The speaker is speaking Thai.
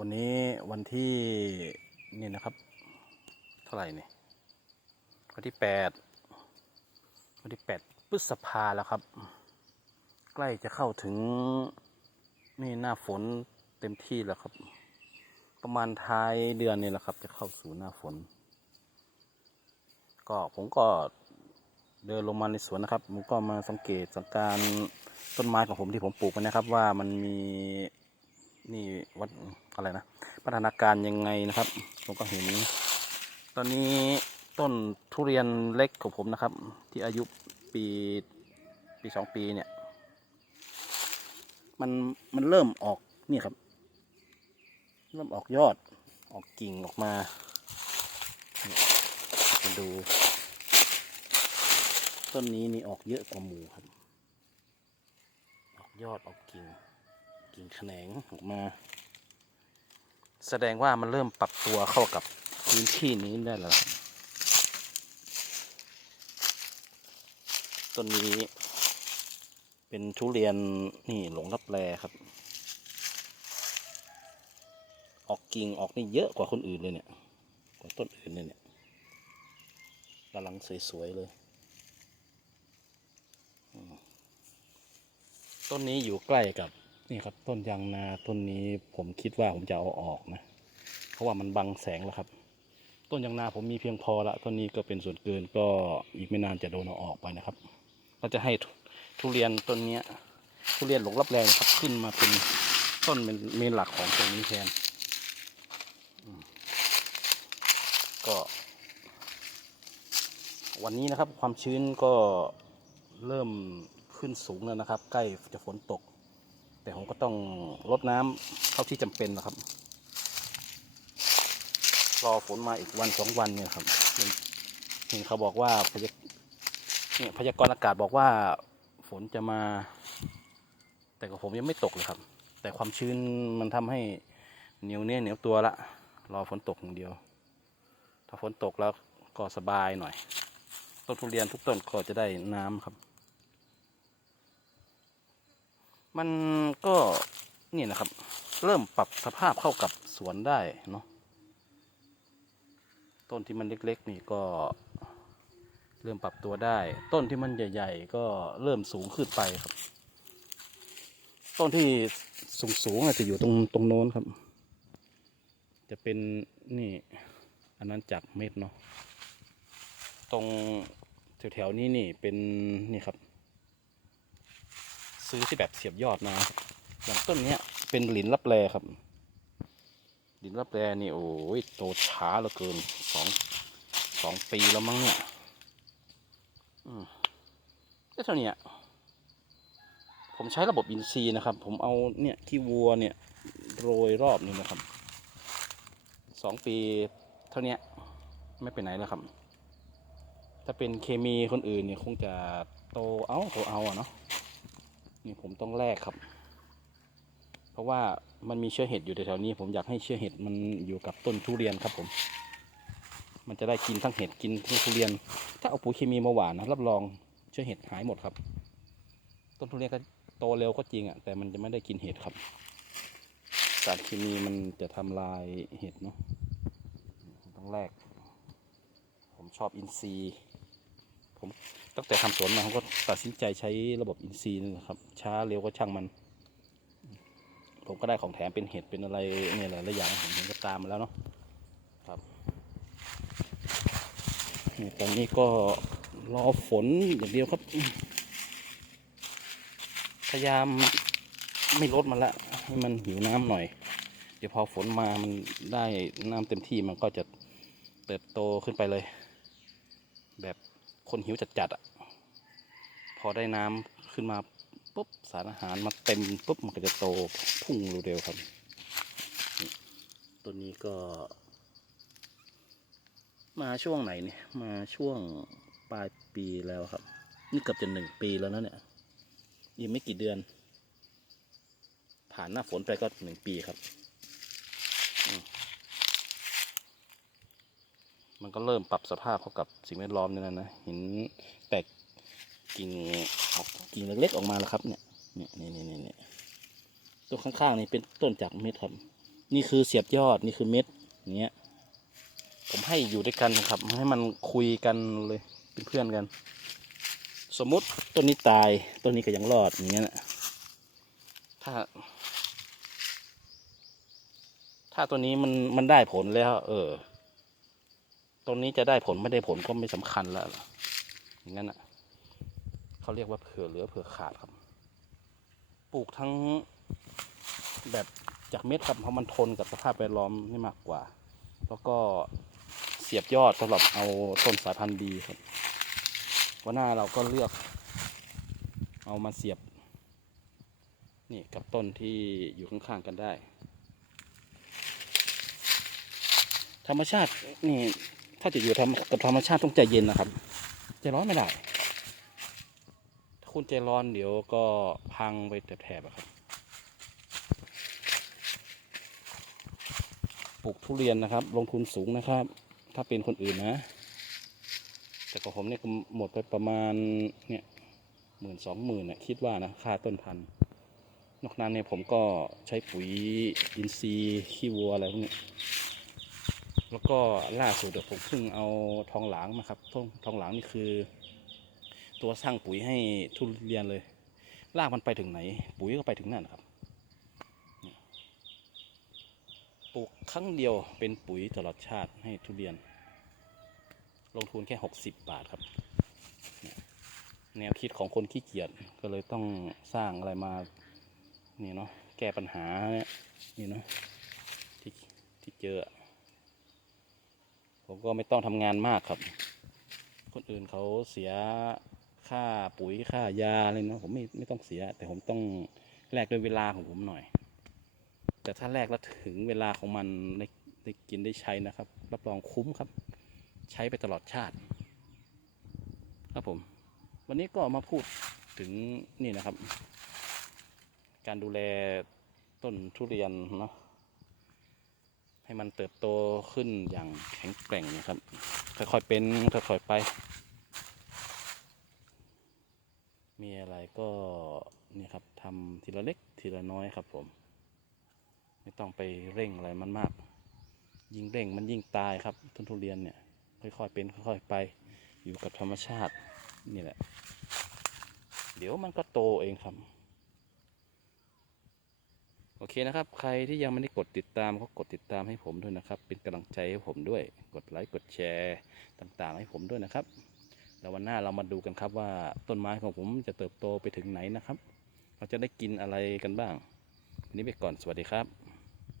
วันนี้วันที่นี่นะครับ เท่าไหร่นี่วันที่แปดวันที่แปดพฤษภาแล้วครับ ใกล้จะเข้าถึงนี่หน้าฝนเต็มที่แล้วครับ ประมาณท้ายเดือนนี่แหละครับ จะเข้าสู่หน้าฝน ก็ผมก็เดินลงมาในสวนนะครับผมก็มาสังเกตสังการต้นไม้ของผมที่ผมปลูกไว้นะครับ ว่ามันมี วัดอะไรนะพัฒนาการยังไงนะครับ ผมก็เห็น ตอนนี้ต้นทุเรียนเล็กของผมนะครับ ที่อายุปีปีสองปีเนี่ย มันมันเริ่มออกนี่ครับ เริ่มออกยอดออกกิ่งออกมามาดู ต้นนี้นี่ออกเยอะกว่าหมูครับ ออกยอดออกกิ่ง กิ่งแขนงออกมา แสดงว่ามันเริ่มปรับตัวเข้ากับพื้นที่นี้ได้แล้วต้นนี้ เป็นทุเรียนนี่หลงรับแลครับ ออกกิ่งออกนี่เยอะกว่าคนอื่นเลยเนี่ย กว่าต้นอื่นเลยเนี่ยกำลังสวยๆเลย ต้นนี้อยู่ใกล้กับ นี่ครับต้นยางนาต้นนี้ผมคิดว่าผมจะเอาออกนะ เพราะว่ามันบังแสงแล้วครับ ต้นยางนาผมมีเพียงพอละต้นนี้ก็เป็นส่วนเกินก็อีกไม่นานจะโดนเอาออกไปนะครับ ก็จะให้ทุทุเรียนต้นเนี้ยทุเรียนหลงรับแรงครับขึ้นมาเป็นต้นเป็นเมนหลักของตรงนี้แทนก็ วันนี้นะครับความชื้นก็เริ่มขึ้นสูงแล้วนะครับ ใกล้จะฝนตก แต่ผมก็ต้องลดน้ำเท่าที่จำเป็นนะครับ รอฝนมาอีกวันสองวันเนี่ยครับเห็นเขาบอกว่าพยาเนี่ยพยากรณ์อากาศบอกว่าฝนจะมา แต่กับผมยังไม่ตกเลยครับ แต่ความชื้นมันทำให้เหนียวเนี่ยเหนียวตัวละ รอฝนตกอย่างเดียว ถ้าฝนตกแล้วก็สบายหน่อย ต้นทุเรียนทุกต้นก็จะได้น้ำครับ มันก็นี่นะครับ เริ่มปรับสภาพเข้ากับสวนได้เนาะต้นที่มันเล็กๆนี่ก็เริ่มปรับตัวได้ ต้นที่มันใหญ่ ๆ ก็เริ่มสูงขึ้นไปครับ ต้นที่สูงๆอาจจะอยู่ตรงตรงโน้นครับ จะเป็นนี่ อันนั้นจากเม็ดเนาะตรงแถวๆนี้นี่เป็นนี่ครับ ซื้อที่แบบเสียบยอดมา อย่างต้นเนี้ยเป็นหลินรับแรครับหลินรับแรนี่โอ้ยโตช้าเหลือเกินสองสองปีแล้วมั้งเนี่ยอืมได้เท่านี้ผมใช้ระบบอินทรีนะครับ ผมเอาเนี่ยขี้วัวเนี่ยโรยรอบนี่นะครับสองปีเท่านี้ไม่ไปไหนแล้วครับ ถ้าเป็นเคมีคนอื่นเนี่ยคงจะโตเอาโตเอาอะเนาะ นี่ผมต้องแลกครับ เพราะว่ามันมีเชื้อเห็ดอยู่แถวๆนี้ ผมอยากให้เชื้อเห็ดมันอยู่กับต้นทุเรียนครับผม มันจะได้กินทั้งเห็ดกินทั้งทุเรียน ถ้าเอาปุ๋ยเคมีมาหวานนะรับรองเชื้อเห็ดหายหมดครับ ต้นทุเรียนก็โตเร็วก็จริงอะแต่มันจะไม่ได้กินเห็ดครับ สารเคมีมันจะทำลายเห็ดเนาะต้องแลกผมชอบอินทรีย์ผม ตั้งแต่ทำสวนมาผมก็ตัดสินใจใช้ระบบอินทรีย์นี่แหละครับ ช้าเร็วก็ช่างมัน ผมก็ได้ของแถมเป็นเห็ดเป็นอะไรเนี่ยหลายอย่างผมเห็นก็ตามมาแล้วเนาะครับตอนนี้ก็รอฝนอย่างเดียวครับ พยายามไม่ลดมันละให้มันหิวน้ำหน่อย เดี๋ยวพอฝนมามันได้น้ำเต็มที่มันก็จะเติบโตขึ้นไปเลย แบบ คนหิวจัดๆอะ พอได้น้ำขึ้นมาปุ๊บสารอาหารมาเต็มปุ๊บมันก็จะโตพุ่งเร็วๆครับตัวนี้ก็ มาช่วงไหนเนี่ยมาช่วงปลายปีแล้วครับ นี่เกือบจะหนึ่งปีแล้วนะเนี่ยยังไม่กี่เดือน ผ่านหน้าฝนไปก็หนึ่งปีครับ มันก็เริ่มปรับสภาพเข้ากับสิ่งแวดล้อมนี่แล้วนะเห็นแตกกิ่งออกกิ่งเล็กๆออกมาแล้วครับเนี่ยเนี่ยเนี่นี่นี่นี่ตัวข้างๆนี่เป็นต้นจากเม็ดครับ นี่คือเสียบยอดนี่คือเม็ดอย่างเงี้ยผมให้อยู่ด้วยกันครับ ให้มันคุยกันเลยเป็นเพื่อนกัน สมมุติต้นนี้ตายต้นนี้ก็ยังรอดอย่างเงี้ยนะถ้า ถ้าตัวนี้มันมันได้ผลแล้ว เออ ตรงนี้จะได้ผลไม่ได้ผลก็ไม่สำคัญแล้วอย่างนั้นอะเขาเรียกว่าเผื่อเหลือเผื่อขาดครับ ปลูกทั้งแบบจากเม็ดครับเพราะมันทนกับสภาพแวดล้อมนี่มากกว่า แล้วก็เสียบยอดสำหรับเอาต้นสายพันธุ์ดีครับวันหน้าเราก็เลือก เอามาเสียบ นี่กับต้นที่อยู่ข้างๆกันได้ ธรรมชาตินี่ ถ้าจะอยู่ทำกับธรรมชาติต้องใจเย็นนะครับ ใจร้อนไม่ได้ ถ้าคุณใจร้อนเดี๋ยวก็พังไปแถบๆครับ ปลูกทุเรียนนะครับ ลงทุนสูงนะครับ ถ้าเป็นคนอื่นนะ แต่ของผมเนี่ยหมดไปประมาณเนี่ยหมื่นสองหมื่นนะคิดว่านะ ค่าต้นพันธุ์นอกนั้นเนี่ยผมก็ใช้ปุ๋ยอินทรีย์ขี้วัวอะไรพวกนี้ แล้วก็ล่าสุดเดี๋ยวผมเพิ่งเอาทองหลางมาครับทองทองหลางนี่คือ ตัวสร้างปุ๋ยให้ทุเรียนเลยรากมันไปถึงไหน ปุ๋ยก็ไปถึงนั่นนครับปลูกครั้งเดียวเป็นปุ๋ยตลอดชาติให้ทุเรียน ลงทุนแค่หกสิบบาทครับ แนวคิดของคนขี้เกียจก็เลยต้องสร้างอะไรมานี่เนาะแก้ปัญหาเนี่ยนี่เนาะที่ที่เจอ ผมก็ไม่ต้องทำงานมากครับ คนอื่นเขาเสียค่าปุ๋ยค่ายาอะไรนะผมไม่ไม่ต้องเสีย แต่ผมต้องแลกด้วยเวลาของผมหน่อย แต่ถ้าแลกแล้วถึงเวลาของมันได้ได้กินได้ใช้นะครับ รับรองคุ้มครับ ใช้ไปตลอดชาติ ครับผม วันนี้ก็มาพูดถึงนี่นะครับ การดูแลต้นทุเรียนเนาะ ให้มันเติบโตขึ้นอย่างแข็งแกร่งนะครับค่อยๆเป็นค่อยๆไป มีอะไรก็นี่ครับทำทีละเล็กทีละน้อยครับผม ไม่ต้องไปเร่งอะไรมันมาก ยิ่งเร่งมันยิ่งตายครับต้นทุเรียนเนี่ยค่อยๆเป็นค่อยๆไป อยู่กับธรรมชาตินี่แหละ เดี๋ยวมันก็โตเองครับ โอเคนะครับ ใครที่ยังไม่ได้กดติดตามก็กดติดตามให้ผมด้วยนะครับ เป็นกำลังใจให้ผมด้วย กดไลค์กดแชร์ต่างๆ ให้ผมด้วยนะครับแล้ววันหน้าเรามาดูกันครับว่าต้นไม้ของผมจะเติบโตไปถึงไหนนะครับ เราจะได้กินอะไรกันบ้างวันนี้ไปก่อนสวัสดีครับ